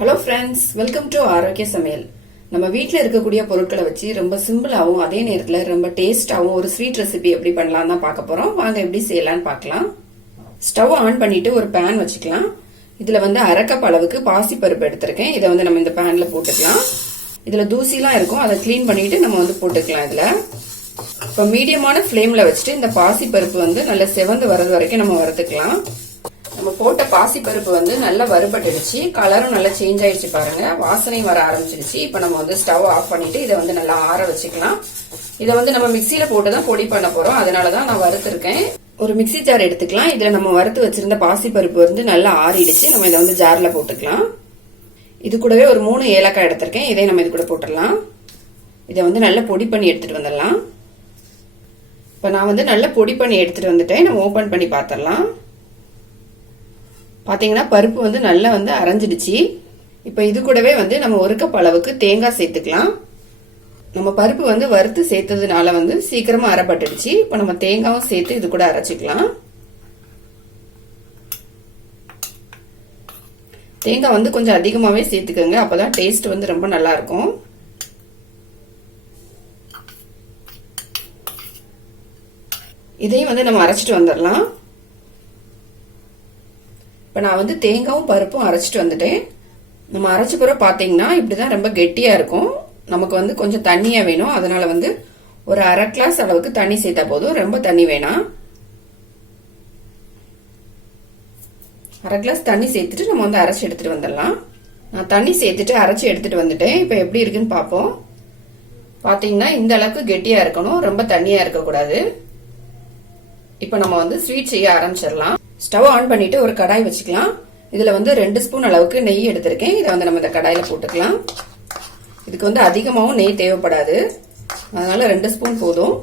Hello friends, welcome to ஆரோக்கிய சமையல். நம்ம வீட்டில் இருக்கக்கூடிய பொருட்களை வச்சு ரொம்ப சிம்பிளாகவும் அதே நேரத்தில் ரொம்ப டேஸ்டாகவும் ஒரு ஸ்வீட் ரெசிபி எப்படி பண்ணலாம் தான் பார்க்க போறோம். வாங்க எப்படி செய்யலாம்னு பார்க்கலாம். ஸ்டவ் ஆன் பண்ணிட்டு ஒரு பேன் வச்சுக்கலாம். இதுல அரை கப் அளவுக்கு பாசி பருப்பு எடுத்திருக்கேன். இதை நம்ம இந்த பேன்ல போட்டுக்கலாம். இதுல தூசிலாம் இருக்கும், அதை கிளீன் பண்ணிட்டு நம்ம போட்டுக்கலாம். இதுல இப்போ மீடியமான ஃப்ளேம்ல வச்சுட்டு இந்த பாசி பருப்பு நல்லா செவந்து வர்றது வரைக்கும் நம்ம வறுத்துக்கலாம். நம்ம போட்ட பாசி பருப்பு நல்லா வறுபட்டுடுச்சு, கலரும் நல்லா சேஞ்ச் ஆயிடுச்சு பாருங்க, வாசனையும் வர ஆரம்பிச்சிருச்சு. இப்போ நம்ம ஸ்டவ் ஆஃப் பண்ணிட்டு இதை நல்லா ஆற வச்சுக்கலாம். இதை நம்ம மிக்சியில போட்டுதான் பொடி பண்ண போறோம், அதனாலதான் நான் வறுத்துருக்கேன். ஒரு மிக்சி ஜார் எடுத்துக்கலாம். இதுல நம்ம வறுத்து வச்சிருந்த பாசி பருப்பு நல்லா ஆறிடுச்சு. நம்ம இதை ஜார்ல போட்டுக்கலாம். இது கூடவே ஒரு 3 ஏலக்காய் எடுத்திருக்கேன், இதை நம்ம இது கூட போட்டுடலாம். இதை நல்லா பொடி பண்ணி எடுத்துட்டு வந்துடலாம். இப்ப நான் நல்லா பொடி பண்ணி எடுத்துட்டு வந்துட்டேன். நம்ம ஓபன் பண்ணி பாத்திரலாம். பாத்தீங்கன்னா பருப்பு நல்லா அரைஞ்சிடுச்சு. இப்ப இது கூடவே நம்ம 1 கப் அளவுக்கு தேங்காய் சேர்த்துக்கலாம். நம்ம பருப்பு வறுத்து சேர்த்ததுனால சீக்கிரமா அரைப்பட்டுடுச்சு. இப்ப நம்ம தேங்காயும் சேர்த்து இது கூட அரைச்சிக்கலாம். தேங்காய் கொஞ்சம் அதிகமாவே சேர்த்துக்கோங்க, அப்பதான் டேஸ்ட் ரொம்ப நல்லா இருக்கும். இதையும் நம்ம அரைச்சிட்டு வந்துடலாம். இப்ப நான் தேங்காயும் பருப்பும் அரைச்சிட்டு வந்துட்டேன். நம்ம அரைச்ச பிறகு பாத்தீங்கன்னா இப்படிதான் ரொம்ப கெட்டியா இருக்கும். நமக்கு கொஞ்சம் தண்ணியா வேணும், அதனால ஒரு அரை கிளாஸ் அளவுக்கு தண்ணி சேர்த்தா போதும், ரொம்ப தண்ணி வேணாம். அரை கிளாஸ் தண்ணி சேர்த்துட்டு நம்ம அரைச்சி எடுத்துட்டு வந்துடலாம். நான் தண்ணி சேர்த்துட்டு அரைச்சி எடுத்துட்டு வந்துட்டேன். இப்ப எப்படி இருக்குன்னு பாப்போம். பாத்தீங்கன்னா இந்த அளவுக்கு கெட்டியா இருக்கணும், ரொம்ப தண்ணியா இருக்க கூடாது. இப்ப நம்ம ஸ்வீட் செய்ய ஆரம்பிச்சிடலாம். ஸ்டவ் ஆன் பண்ணிட்டு ஒரு கடாய் வச்சுக்கலாம். இதுல 2 ஸ்பூன் அளவுக்கு நெய் எடுத்திருக்கேன். இதை நம்ம இந்த கடாயில போட்டுக்கலாம். இதுக்கு அதிகமாகவும் நெய் தேவைப்படாது, அதனால 2 ஸ்பூன் போதும்.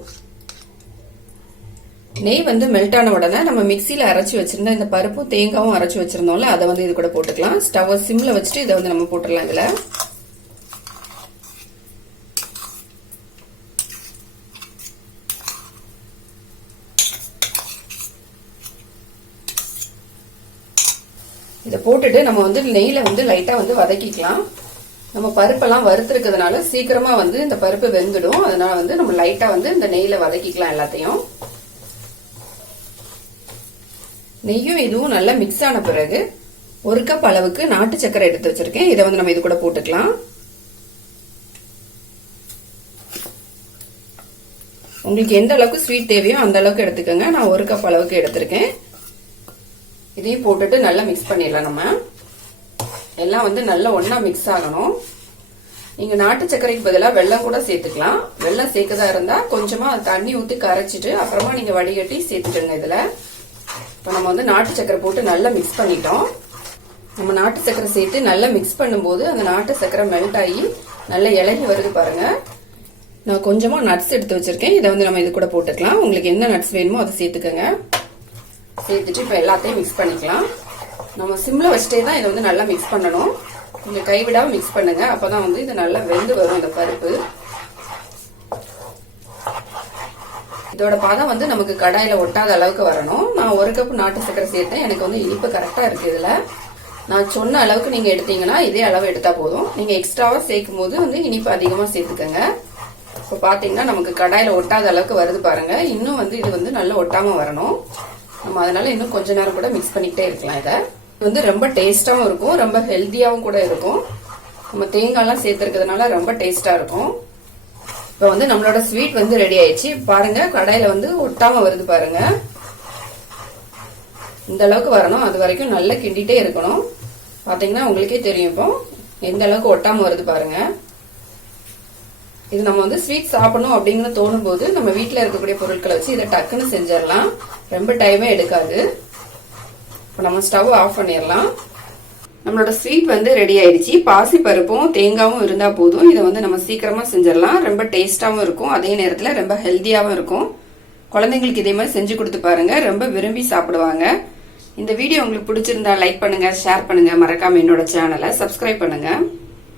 நெய் மெல்ட் ஆன உடனே நம்ம மிக்சியில அரைச்சி வச்சிருந்த இந்த பருப்பும் தேங்காவும் அரைச்சி வச்சிருந்தோம்ல, அதை இது கூட போட்டுக்கலாம். ஸ்டவ் சிம்ல வச்சுட்டு இதை நம்ம போட்டுடலாம். இதுல இதை போட்டுட்டு நம்ம நெய்ல லைட்டா வதக்கிக்கலாம். நம்ம பருப்பெல்லாம் வறுத்துருக்கிறதுனால சீக்கிரமா இந்த பருப்பு வெந்துடும், அதனால நம்ம லைட்டா இந்த நெய்ல வதக்கிக்கலாம் எல்லாத்தையும். நெய்யும் இதுவும் நல்லா மிக்ஸ் ஆன பிறகு 1 கப் அளவுக்கு நாட்டு சக்கரை எடுத்து வச்சிருக்கேன். இதை நம்ம இது கூட போட்டுக்கலாம். உங்களுக்கு எந்த அளவுக்கு ஸ்வீட் தேவையோ அந்த அளவுக்கு எடுத்துக்கோங்க. நான் 1 கப் அளவுக்கு எடுத்திருக்கேன். இதையும் போட்டுட்டு நல்லா மிக்ஸ் பண்ணிடலாம். நம்ம எல்லாம் நல்லா ஒன்னா மிக்ஸ் ஆகணும். நீங்க நாட்டு சர்க்கரைக்கு பதிலாக வெல்லம் கூட சேர்த்துக்கலாம். வெல்லம் சேர்க்கதா இருந்தா கொஞ்சமா தண்ணி ஊத்தி கரைச்சிட்டு அப்புறமா நீங்க வடிகட்டி சேர்த்துக்கோங்க. இதுல இப்ப நம்ம நாட்டு சர்க்கரை போட்டு நல்லா மிக்ஸ் பண்ணிட்டோம். நம்ம நாட்டு சர்க்கரை சேர்த்து நல்லா மிக்ஸ் பண்ணும்போது அந்த நாட்டு சர்க்கரை மெல்ட் ஆகி நல்லா இலகி வருது பாருங்க. நான் கொஞ்சமா நட்ஸ் எடுத்து வச்சிருக்கேன். இதை நம்ம இது கூட போட்டுக்கலாம். உங்களுக்கு என்ன நட்ஸ் வேணுமோ அதை சேர்த்துக்கோங்க. சேர்த்துட்டு இப்ப எல்லாத்தையும் மிக்ஸ் பண்ணிக்கலாம். நம்ம சிம்ல வச்சுட்டே தான் இதை நல்லா மிக்ஸ் பண்ணணும். நீங்க கைவிடாம மிக்ஸ் பண்ணுங்க, அப்பதான் இது நல்லா வெந்து வரும். இந்த பருப்பு இதோட பதம் நமக்கு கடாயில ஒட்டாத அளவுக்கு வரணும். நான் 1 கப் நாட்டு சர்க்கரை சேர்த்தேன். எனக்கு இனிப்பு கரெக்டா இருக்கு. இதுல நான் சொன்ன அளவுக்கு நீங்க எடுத்தீங்கன்னா இதே அளவு எடுத்தா போதும். நீங்க எக்ஸ்ட்ராவா சேர்க்கும் போது இனிப்பு அதிகமா சேர்த்துக்கங்க. இப்ப பாத்தீங்கன்னா நமக்கு கடாயில ஒட்டாத அளவுக்கு வருது பாருங்க. இன்னும் இது நல்லா ஒட்டாம வரணும். நம்ம அதனால இன்னும் கொஞ்ச நேரம் கூட மிக்ஸ் பண்ணிக்கிட்டே இருக்கலாம். இதை ரொம்ப டேஸ்டாவும் இருக்கும், ரொம்ப ஹெல்த்தியாவும் கூட இருக்கும். நம்ம தேங்காய் எல்லாம் சேர்த்திருக்கிறதுனால ரொம்ப டேஸ்டா இருக்கும். இப்ப நம்மளோட ஸ்வீட் ரெடி ஆயிடுச்சு பாருங்க. கடாயில ஒட்டாம வருது பாருங்க. இந்த அளவுக்கு வரணும், அது வரைக்கும் நல்லா கிண்டிட்டே இருக்கணும். பாத்தீங்கன்னா உங்களுக்கே தெரியும் இப்போ எந்த அளவுக்கு ஒட்டாம வருது பாருங்க. இது நம்ம ஸ்வீட் சாப்பிடணும் அப்படிங்கிற தோணும் போது நம்ம வீட்டுல இருக்கக்கூடிய பொருட்களை வச்சு இதை டக்குன்னு செஞ்சிடலாம். ரொம்ப டைமே எடுக்காது. இப்ப நம்ம ஸ்டவ் ஆஃப் பண்ணிடலாம். நம்மளோட ஸ்வீட் ரெடி ஆயிடுச்சு. பாசி பருப்பும் தேங்காவும் இருந்தா போதும். இதை நம்ம சீக்கிரமா செஞ்சிடலாம். ரொம்ப டேஸ்டாவும் இருக்கும், அதே நேரத்துல ரொம்ப ஹெல்த்தியாவும் இருக்கும். குழந்தைங்களுக்கு இதே மாதிரி செஞ்சு கொடுத்து பாருங்க, ரொம்ப விரும்பி சாப்பிடுவாங்க. இந்த வீடியோ உங்களுக்கு பிடிச்சிருந்தா லைக் பண்ணுங்க, ஷேர் பண்ணுங்க, மறக்காம என்னோட சேனலை சப்ஸ்கிரைப் பண்ணுங்க.